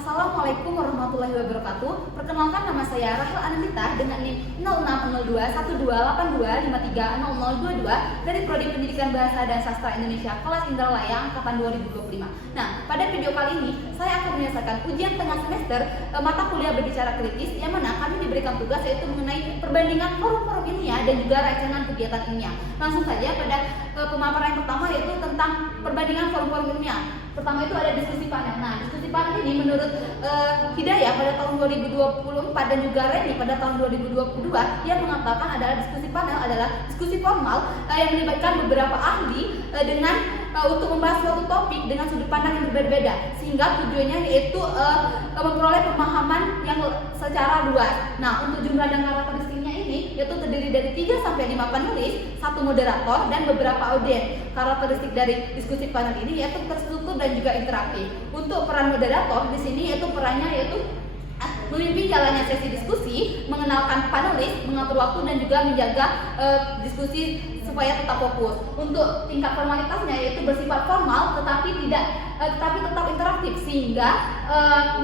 Assalamualaikum warahmatullahi wabarakatuh. Perkenalkan, nama saya Rahel Anandita dengan NIM 060212530022 dari Prodi Pendidikan Bahasa dan Sastra Indonesia kelas Indralaya angkatan 2025. Nah, pada video kali ini saya akan menyelesaikan ujian tengah semester mata kuliah berbicara kritis, yang mana kami diberikan tugas yaitu mengenai perbandingan forum-forum ilmiah dan juga rancangan kegiatan ilmiah. Langsung saja pada pemaparan yang pertama, yaitu tentang perbandingan forum-forum ilmiah. Pertama itu ada diskusi panel. Nah, diskusi panel ini menurut Hidayah pada tahun 2024 dan juga Reni pada tahun 2022 yang mengatakan adalah diskusi panel adalah diskusi formal yang melibatkan beberapa ahli dengan untuk membahas suatu topik dengan sudut pandang yang berbeda-beda, sehingga tujuannya yaitu memperoleh pemahaman yang secara luas. Nah, untuk jumlah dan karakteristiknya ini yaitu terdiri dari 3 sampai 5 panelis, 1 moderator dan beberapa audiens. Karakteristik dari diskusi panel ini yaitu terstruktur dan juga interaktif. Untuk peran moderator di sini yaitu perannya yaitu memimpin jalannya sesi diskusi, mengenalkan panelis, mengatur waktu dan juga menjaga diskusi supaya tetap fokus. Untuk tingkat formalitasnya yaitu bersifat formal tetapi tetap interaktif, sehingga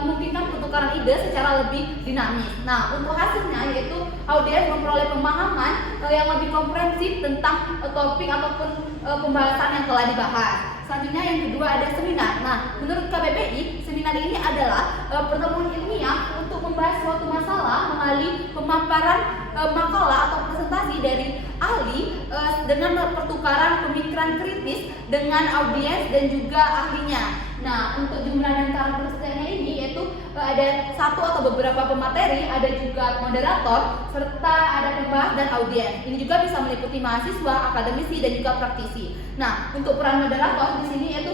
memungkinkan pertukaran ide secara lebih dinamis. Nah, untuk hasilnya yaitu audiens memperoleh pemahaman yang lebih komprehensif tentang topik ataupun pembahasan yang telah dibahas. Selanjutnya yang kedua ada seminar. Nah, menurut KBBI, seminar ini adalah pertemuan ilmiah untuk membahas suatu masalah melalui pemaparan makalah atau presentasi dari ahli dengan pertukaran pemikiran kritis dengan audiens dan juga ahlinya. Nah, untuk jumlah dan karakteristiknya ini yaitu ada 1 atau beberapa pemateri, ada juga moderator, serta ada pembahas dan audiens. Ini juga bisa meliputi mahasiswa, akademisi dan juga praktisi. Nah, untuk peran moderator di sini yaitu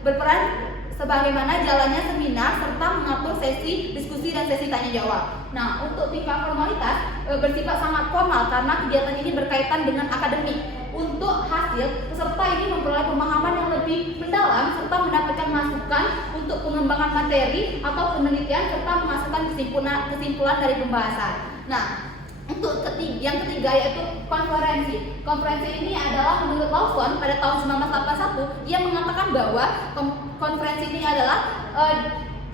berperan sebagaimana jalannya seminar serta mengatur sesi diskusi dan sesi tanya jawab. Nah, untuk tingkat formalitas bersifat sangat formal karena kegiatan ini berkaitan dengan akademik. Untuk hasil, peserta ini memperoleh pemahaman yang lebih mendalam serta mendapatkan masukan untuk pengembangan materi atau penelitian serta menghasilkan kesimpulan dari pembahasan. Nah, untuk yang ketiga yaitu konferensi. Konferensi ini adalah menurut Lawson pada tahun 1981 yang mengatakan bahwa konferensi ini adalah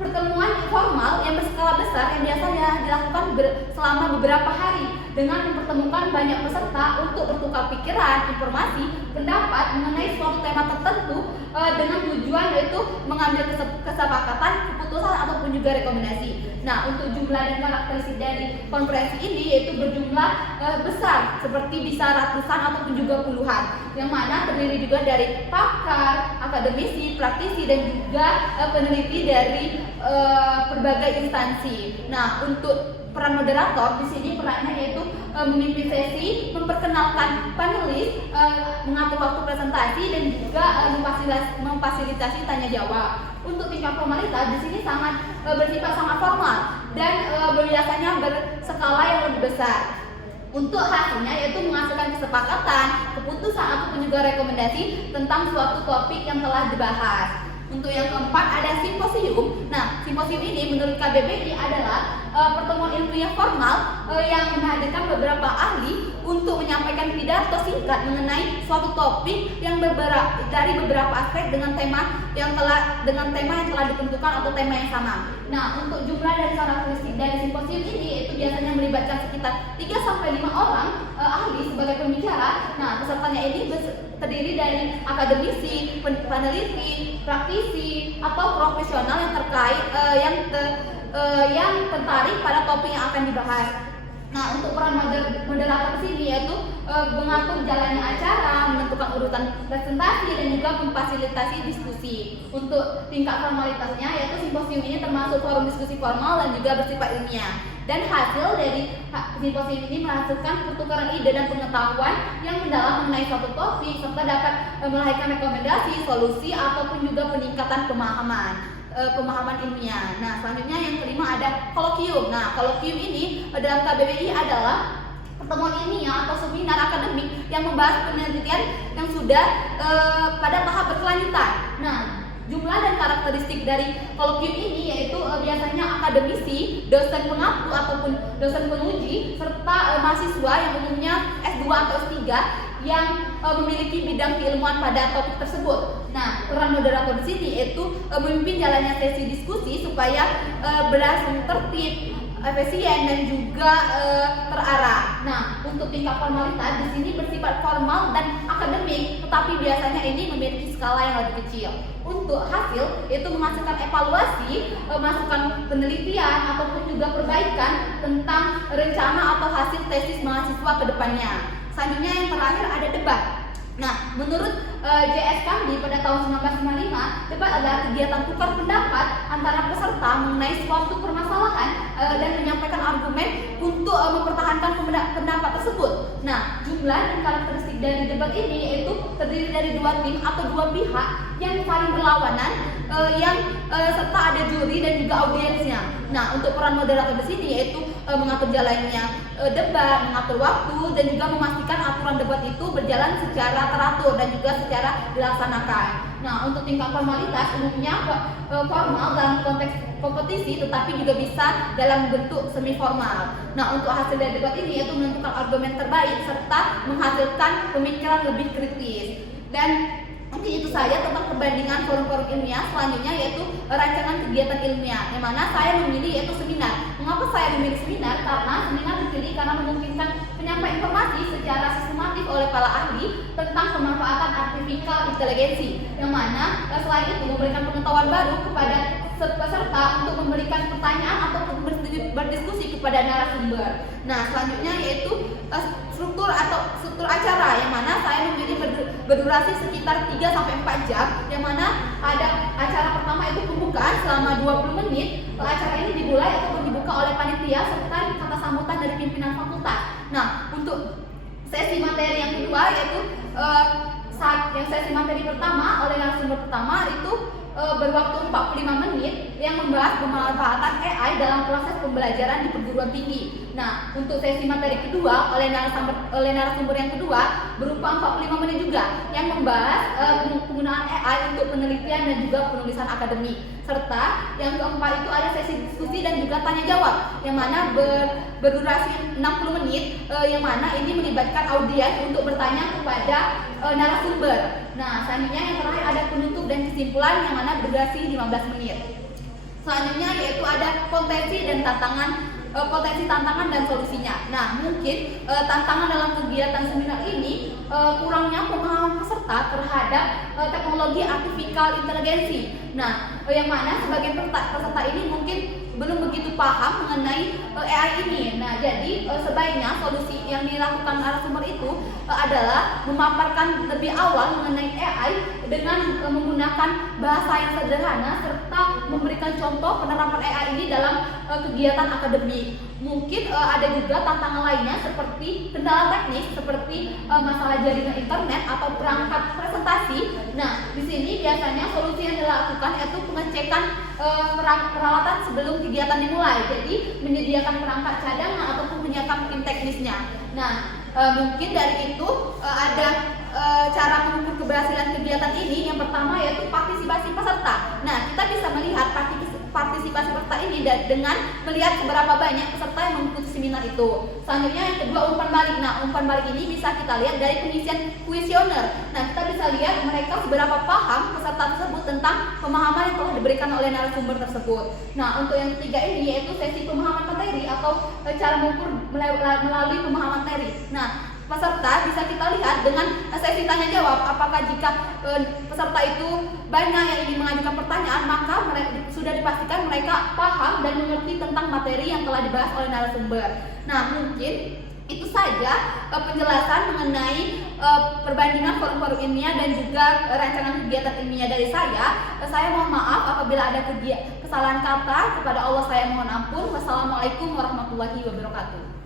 pertemuan informal yang berskala besar yang biasanya dilakukan selama beberapa hari dengan mempertemukan banyak peserta untuk bertukar pikiran, informasi, pendapat mengenai suatu tema tertentu dengan tujuan yaitu mengambil kesepakatan, keputusan ataupun juga rekomendasi. Nah, untuk jumlah dan karakteristik dari konferensi ini yaitu berjumlah besar, seperti bisa ratusan ataupun juga puluhan, yang mana terdiri juga dari pakar, akademisi, praktisi dan juga peneliti dari berbagai instansi. Nah, untuk peran moderator di sini perannya yaitu memimpin sesi, memperkenalkan panelis, mengatur waktu presentasi dan juga memfasilitasi tanya jawab. Untuk tingkat formalitas di sini bersifat sangat formal dan biasanya berskala yang lebih besar. Untuk hasilnya yaitu menghasilkan kesepakatan, keputusan ataupun juga rekomendasi tentang suatu topik yang telah dibahas. Untuk yang keempat ada simposium. Nah, simposium ini menurut KBBI adalah pertemuan ilmiah formal yang menghadirkan beberapa ahli untuk menyampaikan pidato singkat mengenai suatu topik yang dari beberapa aspek dengan tema yang telah ditentukan atau tema yang sama. Nah, untuk jumlah dan karakteristik dari simposium ini itu biasanya melibatkan sekitar 3 sampai 5 orang ahli sebagai pembicara. Nah, pesertanya ini terdiri dari akademisi, peneliti, praktisi atau profesional yang terkait yang tertarik pada topik yang akan dibahas. Nah, untuk peran moderator di sini yaitu mengatur jalannya acara, menentukan urutan presentasi dan juga memfasilitasi diskusi. Untuk tingkat formalitasnya yaitu simposium ini termasuk forum diskusi formal dan juga bersifat ilmiah. Dan hasil dari simposium ini menghasilkan pertukaran ide dan pengetahuan yang mendalam mengenai suatu topik serta dapat melahirkan rekomendasi, solusi ataupun juga peningkatan pemahaman ilmiah. Nah, selanjutnya yang kelima ada kolokium. Nah, kolokium ini dalam KBBI adalah pertemuan ilmiah atau seminar akademik yang membahas penelitian yang sudah pada tahap berkelanjutan. Nah, jumlah dan karakteristik dari kolokium ini yaitu biasanya akademisi, dosen pengaku ataupun dosen penguji, serta mahasiswa yang umumnya S2 atau S3 yang memiliki bidang keilmuan pada topik tersebut. Nah, peran moderator di sini yaitu memimpin jalannya sesi diskusi supaya berlangsung tertib, efisien dan juga terarah. Nah, untuk tingkat formalitas di sini bersifat formal dan akademik, tetapi biasanya ini memiliki skala yang lebih kecil. Untuk hasil itu menghasilkan evaluasi, masukan penelitian ataupun juga perbaikan tentang rencana atau hasil tesis mahasiswa ke depannya. Selanjutnya yang terakhir ada debat. Nah, menurut JS Kandi pada tahun 1995, debat adalah kegiatan tukar pendapat antara peserta mengenai suatu permasalahan dan menyampaikan argumen untuk mempertahankan pendapat tersebut. Nah, jumlah dan karakteristik dari debat ini yaitu terdiri dari dua tim atau dua pihak yang saling berlawanan, serta ada juri dan juga audiensnya. Nah, untuk peran moderator di sini yaitu mengatur jalannya debat, mengatur waktu dan juga memastikan aturan debat itu berjalan secara teratur dan juga secara dilaksanakan. Nah, untuk tingkat formalitas umumnya formal dalam konteks kompetisi, tetapi juga bisa dalam bentuk semi formal. Nah, untuk hasil dari debat ini yaitu menentukan argumen terbaik serta menghasilkan pemikiran lebih kritis. Dan mungkin itu saja tentang perbandingan forum-forum ilmiah. Selanjutnya yaitu rancangan kegiatan ilmiah, yang mana saya memilih yaitu seminar. Mengapa saya memilih seminar? Karena seminar dipilih karena memungkinkan penyampaian informasi secara sistematis oleh para ahli tentang pemanfaatan artificial intelligence, yang mana selain itu memberikan pengetahuan baru kepada peserta untuk memberikan pertanyaan ataupun berdiskusi kepada narasumber. Nah, selanjutnya yaitu struktur acara, yang mana saya memilih berdurasi sekitar 3-4 jam, yang mana ada acara pertama itu pembukaan selama 20 menit. Acara ini dimulai atau dibuka oleh panitia serta kata sambutan dari pimpinan fakultas. Nah, untuk sesi materi yang kedua yaitu sesi materi pertama oleh narasumber pertama itu berwaktu 45 menit yang membahas pemanfaatan AI dalam proses pembelajaran di perguruan tinggi. Nah, untuk sesi materi kedua oleh narasumber yang kedua berupa 45 menit juga yang membahas penggunaan AI untuk penelitian dan juga penulisan akademik. Serta yang keempat itu ada sesi diskusi dan juga tanya jawab, yang mana berdurasi 60 menit, yang mana ini melibatkan audiens untuk bertanya kepada narasumber. Nah, selanjutnya yang terakhir ada penutup dan kesimpulan, yang mana berdurasi 15 menit. Selanjutnya yaitu ada potensi tantangan dan solusinya. Nah, mungkin tantangan dalam kegiatan seminar ini kurangnya pemahaman peserta terhadap teknologi artificial intelligence. Nah, yang mana sebagian peserta ini mungkin belum begitu paham mengenai AI ini. Nah, jadi sebaiknya solusi yang dilakukan narasumber itu adalah memaparkan lebih awal mengenai AI dengan menggunakan bahasa yang sederhana serta memberikan contoh penerapan AI ini dalam kegiatan akademik. Mungkin ada juga tantangan lainnya seperti kendala teknis seperti masalah jaringan internet atau perangkat presentasi. Nah, di sini biasanya solusi yang dilakukan yaitu pengecekan peralatan sebelum kegiatan dimulai. Jadi menyediakan perangkat cadangan ataupun menyiapkan tim teknisnya. Nah, mungkin dari itu ada cara mengukur keberhasilan kegiatan ini. Yang pertama yaitu partisipasi peserta. Nah, kita bisa melihat partisipasi peserta ini dengan melihat seberapa banyak peserta yang mengikuti seminar itu. Selanjutnya yang kedua umpan balik. Nah, umpan balik ini bisa kita lihat dari pengisian kuesioner. Nah, kita bisa lihat mereka seberapa paham peserta tersebut tentang pemahaman yang telah diberikan oleh narasumber tersebut. Nah, untuk yang ketiga ini yaitu sesi pemahaman materi atau cara mengukur melalui pemahaman materi. Nah, peserta bisa kita lihat dengan sesi tanya jawab. Apakah jika peserta itu banyak yang ingin mengajukan pertanyaan, maka sudah dipastikan mereka paham dan mengerti tentang materi yang telah dibahas oleh narasumber. Nah, mungkin itu saja penjelasan mengenai perbandingan forum-forum ilmiah dan juga rancangan kegiatan ilmiah dari saya. Saya mohon maaf apabila ada kesalahan kata. Kepada Allah saya mohon ampun. Wassalamualaikum warahmatullahi wabarakatuh.